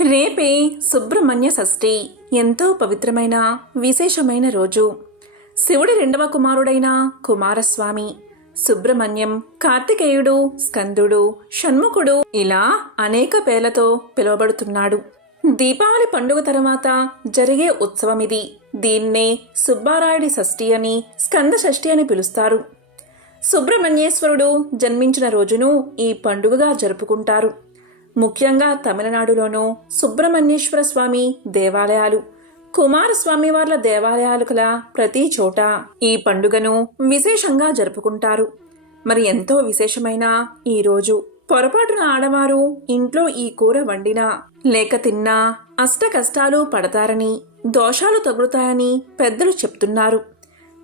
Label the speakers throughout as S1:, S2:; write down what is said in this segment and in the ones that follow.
S1: రేపే సుబ్రహ్మణ్య షష్ఠి. ఎంతో పవిత్రమైన విశేషమైన రోజు. శివుడి రెండవ కుమారుడైన కుమారస్వామి. సుబ్రహ్మణ్యం కార్తికేయుడు స్కందుడు షణ్ముఖుడు ఇలా అనేక పేర్లతో పిలువబడుతున్నాడు. దీపావళి పండుగ తర్వాత జరిగే ఉత్సవం ఇది. దీన్నే సుబ్బారాయుడి షష్ఠి అని స్కంద షష్ఠి అని పిలుస్తారు. సుబ్రహ్మణ్యేశ్వరుడు జన్మించిన రోజును ఈ పండుగగా జరుపుకుంటారు. ముఖ్యంగా తమిళనాడులోనూ సుబ్రహ్మణ్యేశ్వర స్వామి దేవాలయాలు. కుమారస్వామి వార్ల దేవాలయాలు కల ప్రతి చోట ఈ పండుగను విశేషంగా జరుపుకుంటారు. మరి ఎంతో విశేషమైన ఈ రోజు. పొరపాటున ఆడవారు ఇంట్లో ఈ కూర వండినా లేక తిన్నా అష్ట కష్టాలు పడతారని దోషాలు తగులుతాయని పెద్దలు చెప్తున్నారు.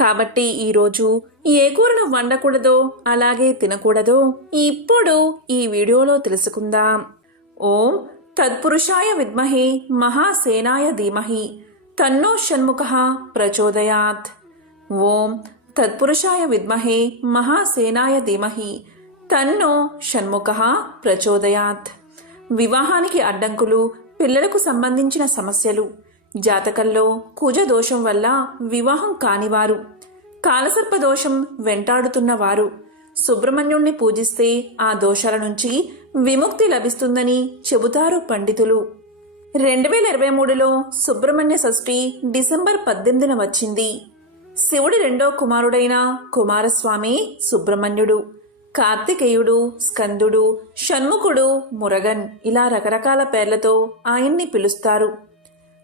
S1: కాబట్టి ఈరోజు ఏ కూరను వండకూడదో అలాగే తినకూడదో ఇప్పుడు ఈ వీడియోలో తెలుసుకుందాం. ఓం తత్పురుషాయ విద్మహే మహాసేనాయ ధీమహి. తన్నో షణ్ముఖ ప్రచోదయాత్. ఓం తత్పురుషాయ విద్మహే మహాసేనాయ ధీమహి. తన్నో షణ్ముఖ ప్రచోదయాత్. వివాహానికి అడ్డంకులు పిల్లలకు సంబంధించిన సమస్యలు జాతకంలో కుజ దోషం వల్ల వివాహం కానివారు కాలసర్ప దోషం వెంటాడుతున్నవారు సుబ్రహ్మణ్యుణ్ణి పూజిస్తే ఆ దోషాల నుంచి విముక్తి లభిస్తుందని చెబుతారు పండితులు. రెండు వేల ఇరవై మూడులో సుబ్రహ్మణ్య షష్ఠి డిసెంబర్ పద్దెనిమిదిన వచ్చింది. శివుడి రెండో కుమారుడైన కుమారస్వామి సుబ్రహ్మణ్యుడు కార్తికేయుడు స్కందుడు షణ్ముఖుడు మురగన్ ఇలా రకరకాల పేర్లతో ఆయన్ని పిలుస్తారు.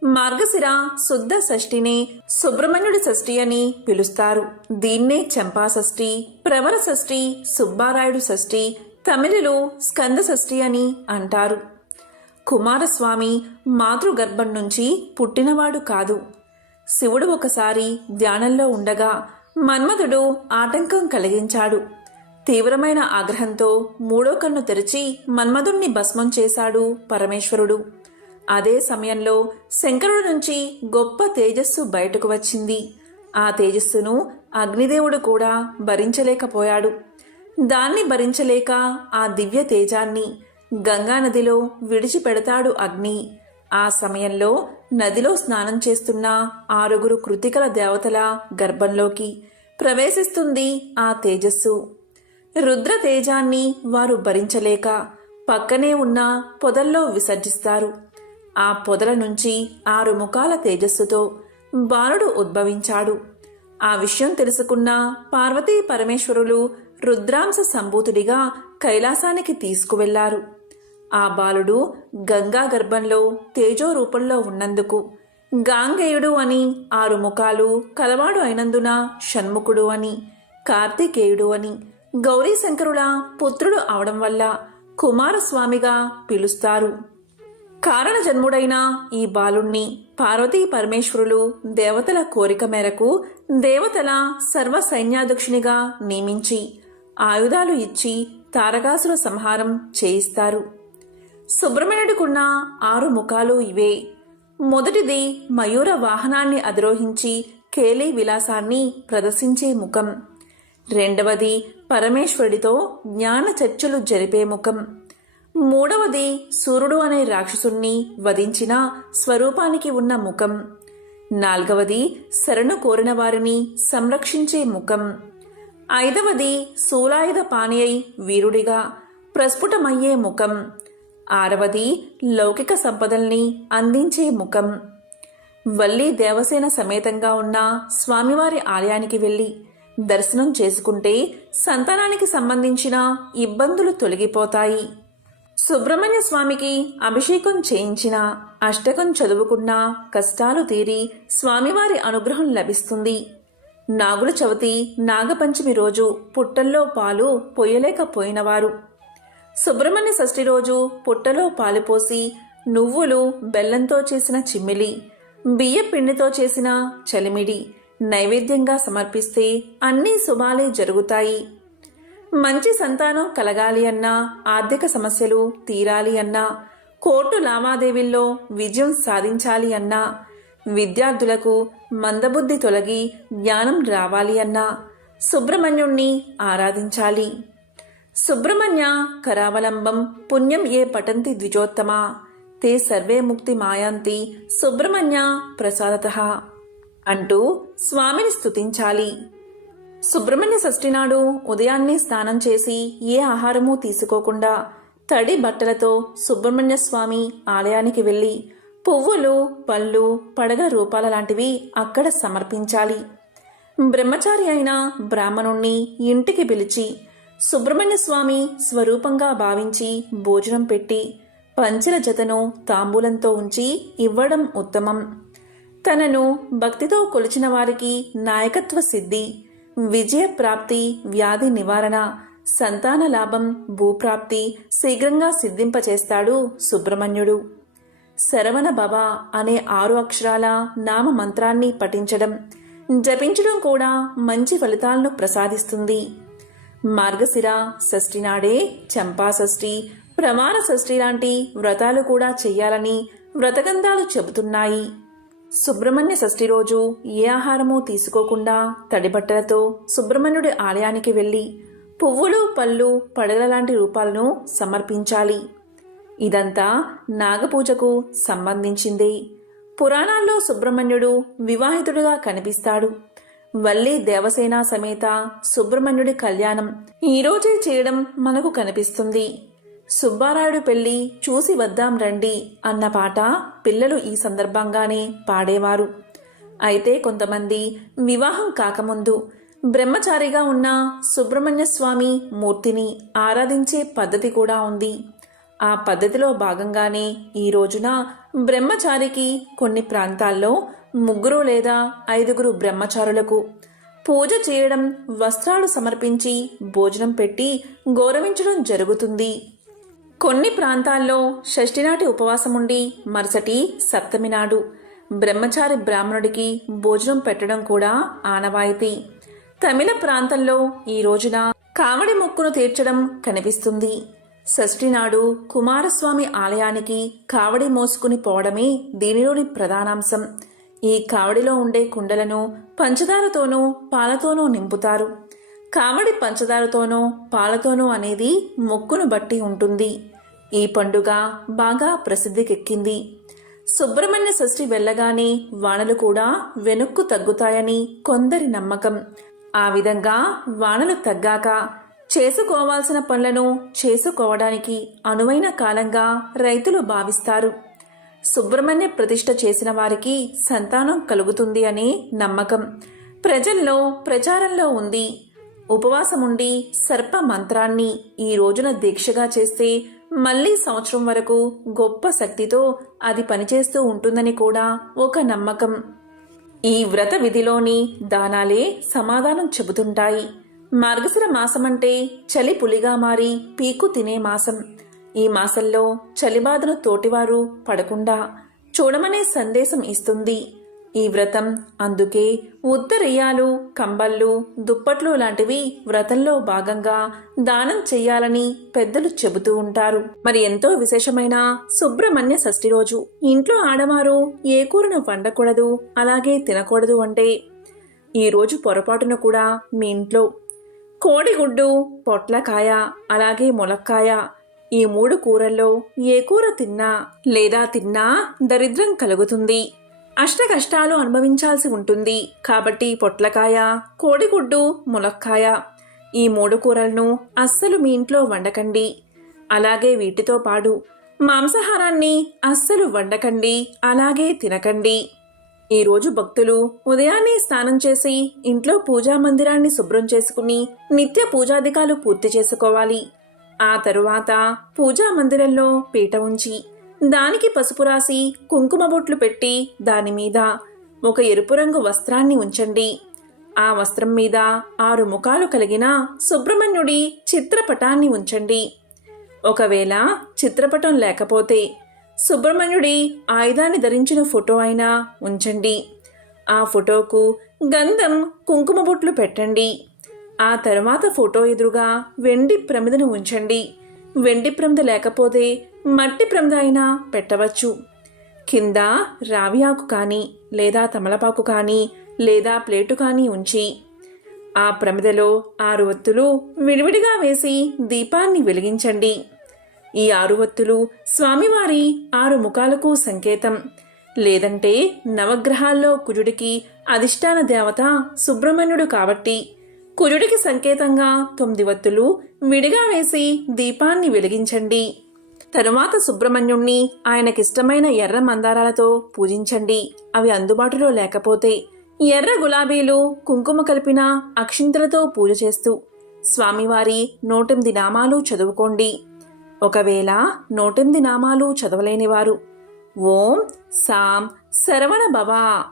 S1: మార్గశిర శుద్ధ షష్ఠిని సుబ్రహ్మణ్యుడి షష్ఠి అని పిలుస్తారు. దీన్నే చంపా షష్ఠి ప్రవర షష్ఠి సుబ్బారాయుడు షష్ఠి తమిళులు స్కంద షష్ఠి అని అంటారు. కుమారస్వామి మాతృగర్భం నుంచి పుట్టినవాడు కాదు. శివుడు ఒకసారి ధ్యానంలో ఉండగా మన్మథుడు ఆటంకం కలిగించాడు. తీవ్రమైన ఆగ్రహంతో మూడో కన్ను తెరిచి మన్మధుణ్ణి భస్మం చేశాడు పరమేశ్వరుడు. అదే సమయంలో శంకరుడి నుంచి గొప్ప తేజస్సు బయటకు వచ్చింది. ఆ తేజస్సును అగ్నిదేవుడు కూడా భరించలేకపోయాడు. దాన్ని భరించలేక ఆ దివ్య తేజాన్ని గంగానదిలో విడిచిపెడతాడు అగ్ని. ఆ సమయంలో నదిలో స్నానం చేస్తున్న ఆరుగురు కృతికల దేవతల గర్భంలోకి ప్రవేశిస్తుంది ఆ తేజస్సు. రుద్ర తేజాన్ని వారు భరించలేక పక్కనే ఉన్న పొదల్లో విసర్జిస్తారు. ఆ పొదల నుంచి ఆరు ముఖాల తేజస్సుతో బాలుడు ఉద్భవించాడు. ఆ విషయం తెలుసుకున్న పార్వతీ పరమేశ్వరులు రుద్రాంశ సంభూతుడిగా కైలాసానికి తీసుకువెళ్ళారు. ఆ బాలుడు గంగా గర్భంలో తేజో రూపంలో ఉన్నందుకు గాంగేయుడు అని ఆరు ముఖాలు కలవాడు అయినందున షణ్ముఖుడు అని కార్తికేయుడు అని గౌరీశంకరుల పుత్రుడు అవడం వల్ల కుమారస్వామిగా పిలుస్తారు. కారణ జన్ముడైన ఈ బాలుణ్ణి పార్వతీ పరమేశ్వరులు దేవతల కోరిక మేరకు దేవతల సర్వ సైన్యాధ్యక్షునిగా నియమించి ఆయుధాలు ఇచ్చి తారకాసుర సంహారం చేయిస్తారు. సుబ్రహ్మణ్యుడికున్న ఆరు ముఖాలు ఇవే. మొదటిది మయూర వాహనాన్ని అధిరోహించి కేలి విలాసాన్ని ప్రదర్శించే ముఖం. రెండవది పరమేశ్వరుడితో జ్ఞాన చర్చలు జరిపే ముఖం. మూడవది సూర్యుడు అనే రాక్షసుణ్ణి వధించిన స్వరూపానికి ఉన్న ముఖం. నాల్గవది శరణు కోరిన వారిని సంరక్షించే ముఖం. ఐదవది శూలాయుధ పాని వీరుడిగా. ప్రస్ఫుటమయ్యే ముఖం. ఆరవది లౌకిక సంపదల్ని అందించే ముఖం. వల్లి దేవసేన సమేతంగా ఉన్న స్వామివారి ఆలయానికి వెళ్ళి దర్శనం చేసుకుంటే సంతానానికి సంబంధించిన ఇబ్బందులు తొలగిపోతాయి. సుబ్రహ్మణ్య స్వామికి అభిషేకం చేయించిన అష్టకం చదువుకున్న కష్టాలు తీరి స్వామివారి అనుగ్రహం లభిస్తుంది. నాగుల చవితి నాగపంచమి రోజు పుట్టల్లో పాలు పొయ్యలేకపోయినవారు. సుబ్రహ్మణ్య షష్ఠి రోజు పుట్టలో పాలు పోసి నువ్వులు బెల్లంతో చేసిన చిమ్మిలి బియ్య పిండితో చేసిన చలిమిడి నైవేద్యంగా సమర్పిస్తే అన్ని శుభాలే జరుగుతాయి. మంచి సంతానం కలగాలి అన్నా ఆర్థిక సమస్యలు తీరాలి అన్నా కోర్టు లావాదేవీల్లో విజయం సాధించాలి అన్నా విద్యార్థులకు మందబుద్ధి తొలగి జ్ఞానం రావాలి అన్నా సుబ్రహ్మణ్యుణ్ణి ఆరాధించాలి. సుబ్రహ్మణ్య కరావలంబం పుణ్యం ఏ పటంతి ద్విజోత్తమ. తే సర్వే ముక్తి మాయాంతి సుబ్రహ్మణ్య ప్రసాదత అంటూ స్వామిని స్తుతించాలి. సుబ్రహ్మణ్య షష్ఠినాడు ఉదయాన్నే స్నానం చేసి ఏ ఆహారమూ తీసుకోకుండా తడి బట్టలతో సుబ్రహ్మణ్య స్వామి ఆలయానికి వెళ్ళి పువ్వులు పళ్ళు పడగ రూపాల లాంటివి అక్కడ సమర్పించాలి. బ్రహ్మచారి అయిన బ్రాహ్మణుణ్ణి ఇంటికి పిలిచి సుబ్రహ్మణ్య స్వామి స్వరూపంగా భావించి భోజనం పెట్టి పంచల జతను తాంబూలంతో ఉంచి ఇవ్వడం ఉత్తమం. తనను భక్తితో కొలిచిన వారికి నాయకత్వ సిద్ధి విజయ ప్రాప్తి వ్యాధి నివారణ సంతాన లాభం భూప్రాప్తి శీఘ్రంగా సిద్ధింపచేస్తాడు సుబ్రహ్మణ్యుడు. శరవణ భవ అనే ఆరు అక్షరాల నామ మంత్రాన్ని పఠించడం జపించడం కూడా మంచి ఫలితాలను ప్రసాదిస్తుంది. మార్గశిర షష్ఠి నాడే చంపా షష్ఠి ప్రమాణ షష్ఠి లాంటి వ్రతాలు కూడా చెయ్యాలని వ్రతగంధాలు చెబుతున్నాయి. సుబ్రహ్మణ్య షష్ఠి రోజు ఏ ఆహారమూ తీసుకోకుండా తడిబట్టలతో సుబ్రహ్మణ్యుడి ఆలయానికి వెళ్ళి పువ్వులు పళ్ళు పడగల లాంటి రూపాలను సమర్పించాలి. ఇదంతా నాగపూజకు సంబంధించింది. పురాణాల్లో సుబ్రహ్మణ్యుడు వివాహితుడిగా కనిపిస్తాడు. వల్లి దేవసేన సమేత సుబ్రహ్మణ్యుడి కళ్యాణం ఈరోజే చేయడం మనకు కనిపిస్తుంది. సుబ్బారాయుడు పెళ్ళి చూసి వద్దాం రండి అన్న పాట పిల్లలు ఈ సందర్భంగానే పాడేవారు. అయితే కొంతమంది వివాహం కాకముందు బ్రహ్మచారిగా ఉన్న సుబ్రహ్మణ్య స్వామి మూర్తిని ఆరాధించే పద్ధతి కూడా ఉంది. ఆ పద్ధతిలో భాగంగానే ఈ రోజున బ్రహ్మచారికి కొన్ని ప్రాంతాల్లో ముగ్గురు లేదా ఐదుగురు బ్రహ్మచారులకు పూజ చేయడం వస్త్రాలు సమర్పించి భోజనం పెట్టి గౌరవించడం జరుగుతుంది. కొన్ని ప్రాంతాల్లో షష్ఠినాటి ఉపవాసం ఉండి మరుసటి సప్తమి నాడు బ్రహ్మచారి బ్రాహ్మణుడికి భోజనం పెట్టడం కూడా ఆనవాయితీ. తమిళ ప్రాంతంలో ఈ రోజున కామడి మొక్కును తీర్చడం కనిపిస్తుంది. షష్ఠి నాడు కుమారస్వామి ఆలయానికి కావడి మోసుకుని పోవడమే దీనిలోని ప్రధానాంశం. ఈ కావడిలో ఉండే కుండలను పంచదారతోనూ పాలతోనూ నింపుతారు. కావడి పంచదారతోనూ పాలతోనూ అనేది మొక్కును బట్టి ఉంటుంది. ఈ పండుగ బాగా ప్రసిద్ధికెక్కింది. సుబ్రహ్మణ్య షష్ఠి వెళ్ళగానే వానలు కూడా వెనుక్కు తగ్గుతాయని కొందరి నమ్మకం. ఆ విధంగా వానలు తగ్గాక చేసుకోవాల్సిన పనులను చేసుకోవడానికి అనువైన కాలంగా రైతులు భావిస్తారు. సుబ్రహ్మణ్య ప్రతిష్ట చేసిన వారికి సంతానం కలుగుతుంది అనే నమ్మకం. ప్రజల్లో ప్రచారంలో ఉంది. ఉపవాసముండి సర్ప మంత్రాన్ని ఈ రోజున దీక్షగా చేస్తే మళ్ళీ సంవత్సరం వరకు గొప్ప శక్తితో అది పనిచేస్తూ ఉంటుందని కూడా ఒక నమ్మకం. ఈ వ్రత విధిలోని దానాలే సమాధానం చెబుతుంటాయి. మార్గశిర మాసమంటే చలి పులిగా మారి పీకు తినే మాసం. ఈ మాసంలో చలిబాధను తోటివారు పడకుండా చూడమనే సందేశం ఇస్తుంది. ఈ వ్రతం అందుకే ఉత్తరియాలు కంబళ్ళు దుప్పట్లు లాంటివి వ్రతంలో భాగంగా దానం చెయ్యాలని పెద్దలు చెబుతూ ఉంటారు. మరి ఎంతో విశేషమైన సుబ్రహ్మణ్య షష్ఠి రోజు. ఇంట్లో ఆడవారు ఏ కూరను వండకూడదు అలాగే తినకూడదు అంటే ఈ రోజు పొరపాటున కూడా మీ ఇంట్లో కోడిగుడ్డు పొట్లకాయ అలాగే ములక్కాయ ఈ మూడు కూరల్లో ఏ కూర తిన్నా లేదా తిన్నా దరిద్రం కలుగుతుంది. అష్ట కష్టాలు అనుభవించాల్సి ఉంటుంది. కాబట్టి పొట్లకాయ కోడిగుడ్డు ములక్కాయ ఈ మూడు కూరలను అస్సలు మీ ఇంట్లో వండకండి. అలాగే వీటితో పాటు మాంసాహారాన్ని అస్సలు వండకండి. అలాగే తినకండి. ఈరోజు భక్తులు ఉదయాన్నే స్నానం చేసి ఇంట్లో పూజా మందిరాన్ని శుభ్రం చేసుకుని నిత్య పూజాధికాలు పూర్తి చేసుకోవాలి. ఆ తరువాత పూజా మందిరంలో పీట ఉంచి దానికి పసుపు రాసి కుంకుమ బొట్లు పెట్టి దాని మీద ఒక ఎరుపు రంగు వస్త్రాన్ని ఉంచండి. ఆ వస్త్రం మీద ఆరు ముఖాలు కలిగిన సుబ్రహ్మణ్యుడి చిత్రపటాన్ని ఉంచండి. ఒకవేళ చిత్రపటం లేకపోతే సుబ్రహ్మణ్యుడి ఆయుధాన్ని ధరించిన ఫోటో అయినా ఉంచండి. ఆ ఫోటోకు గంధం కుంకుమ బొట్లు పెట్టండి. ఆ తర్వాత ఫోటో ఎదురుగా వెండి ప్రమిదను ఉంచండి. వెండి ప్రమిద లేకపోతే మట్టి ప్రమిద అయినా పెట్టవచ్చు. కింద రావి ఆకు కానీ లేదా తమలపాకు కానీ లేదా ప్లేటు కానీ ఉంచి ఆ ప్రమిదలో ఆరు ఒత్తులు విడివిడిగా వేసి దీపాన్ని వెలిగించండి. ఈ ఆరు వత్తులు స్వామివారి ఆరు ముఖాలకు సంకేతం. లేదంటే నవగ్రహాల్లో కుజుడికి అధిష్టాన దేవత సుబ్రహ్మణ్యుడు కాబట్టి. కుజుడికి సంకేతంగా తొమ్మిది వత్తులు విడిగా వేసి దీపాన్ని వెలిగించండి. తరువాత సుబ్రహ్మణ్యుణ్ణి ఆయనకిష్టమైన ఎర్ర మందారాలతో పూజించండి. అవి అందుబాటులో లేకపోతే ఎర్ర గులాబీలు కుంకుమ కలిపిన అక్షింతలతో పూజ చేస్తూ స్వామివారి నూటెనిమిది నామాలు చదువుకోండి. ఒకవేళ నూటెనిమిది నామాలు చదవలేనివారు ఓం సాం శరవణ భవ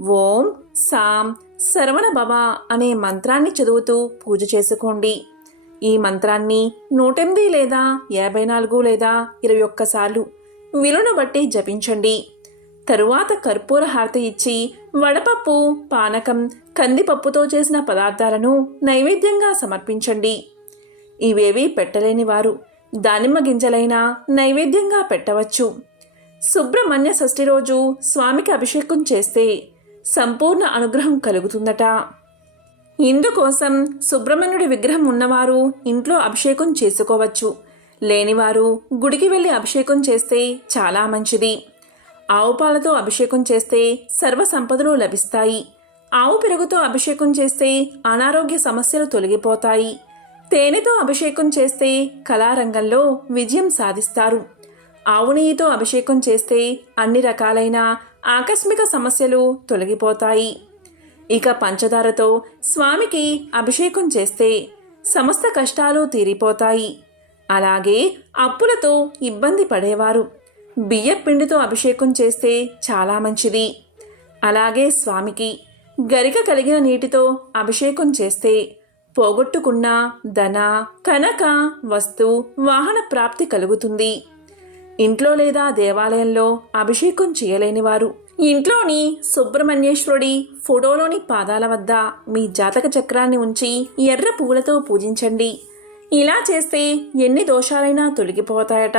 S1: ఓం సాం శరవణ భవ అనే మంత్రాన్ని చదువుతూ పూజ చేసుకోండి. ఈ మంత్రాన్ని నూటెనిమిది లేదా యాభై నాలుగు లేదా ఇరవై ఒక్కసార్లు విలువను బట్టి జపించండి. తరువాత కర్పూర హారతి ఇచ్చి వడపప్పు పానకం కందిపప్పుతో చేసిన పదార్థాలను నైవేద్యంగా సమర్పించండి. ఇవేవీ పెట్టలేని వారు దానిమ్మ గింజలైనా నైవేద్యంగా పెట్టవచ్చు. సుబ్రహ్మణ్య షష్ఠి రోజు స్వామికి అభిషేకం చేస్తే సంపూర్ణ అనుగ్రహం కలుగుతుందట. ఇందుకోసం సుబ్రహ్మణ్యుడి విగ్రహం ఉన్నవారు ఇంట్లో అభిషేకం చేసుకోవచ్చు. లేనివారు గుడికి వెళ్ళి అభిషేకం చేస్తే చాలా మంచిది. ఆవు పాలతో అభిషేకం చేస్తే సర్వ సంపదలు లభిస్తాయి. ఆవు పెరుగుతో అభిషేకం చేస్తే అనారోగ్య సమస్యలు తొలగిపోతాయి. తేనెతో అభిషేకం చేస్తే కళారంగంలో విజయం సాధిస్తారు. ఆవు నెయ్యితో అభిషేకం చేస్తే అన్ని రకాలైన ఆకస్మిక సమస్యలు తొలగిపోతాయి. ఇక పంచదారతో స్వామికి అభిషేకం చేస్తే సమస్త కష్టాలు తీరిపోతాయి. అలాగే అప్పులతో ఇబ్బంది పడేవారు. బియ్య పిండితో అభిషేకం చేస్తే చాలా మంచిది. అలాగే స్వామికి గరిక కలిగిన నీటితో అభిషేకం చేస్తే పోగొట్టుకున్న ధన కనక వస్తు వాహన ప్రాప్తి కలుగుతుంది. ఇంట్లో లేదా దేవాలయంలో అభిషేకం చేయలేనివారు. ఇంట్లోని సుబ్రహ్మణ్యేశ్వరుడి ఫోటోలోని పాదాల వద్ద మీ జాతక చక్రాన్ని ఉంచి ఎర్ర పువ్వులతో పూజించండి. ఇలా చేస్తే ఎన్ని దోషాలైనా తొలగిపోతాయట.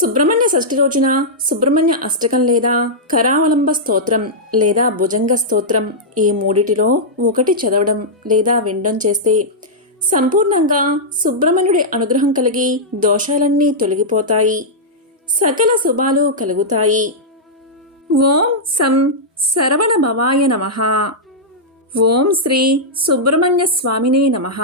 S1: సుబ్రహ్మణ్య షష్ఠి రోజున సుబ్రహ్మణ్య అష్టకం లేదా కరావలంబ స్తోత్రం లేదా భుజంగ స్తోత్రం ఈ మూడిటిలో ఒకటి చదవడం లేదా వినడం చేస్తే సంపూర్ణంగా సుబ్రహ్మణ్యుడి అనుగ్రహం కలిగి దోషాలన్నీ తొలగిపోతాయి. సకల శుభాలు కలుగుతాయి. ఓం సం శరవణ భవాయ నమ. ఓం శ్రీ సుబ్రహ్మణ్య స్వామినే నమః.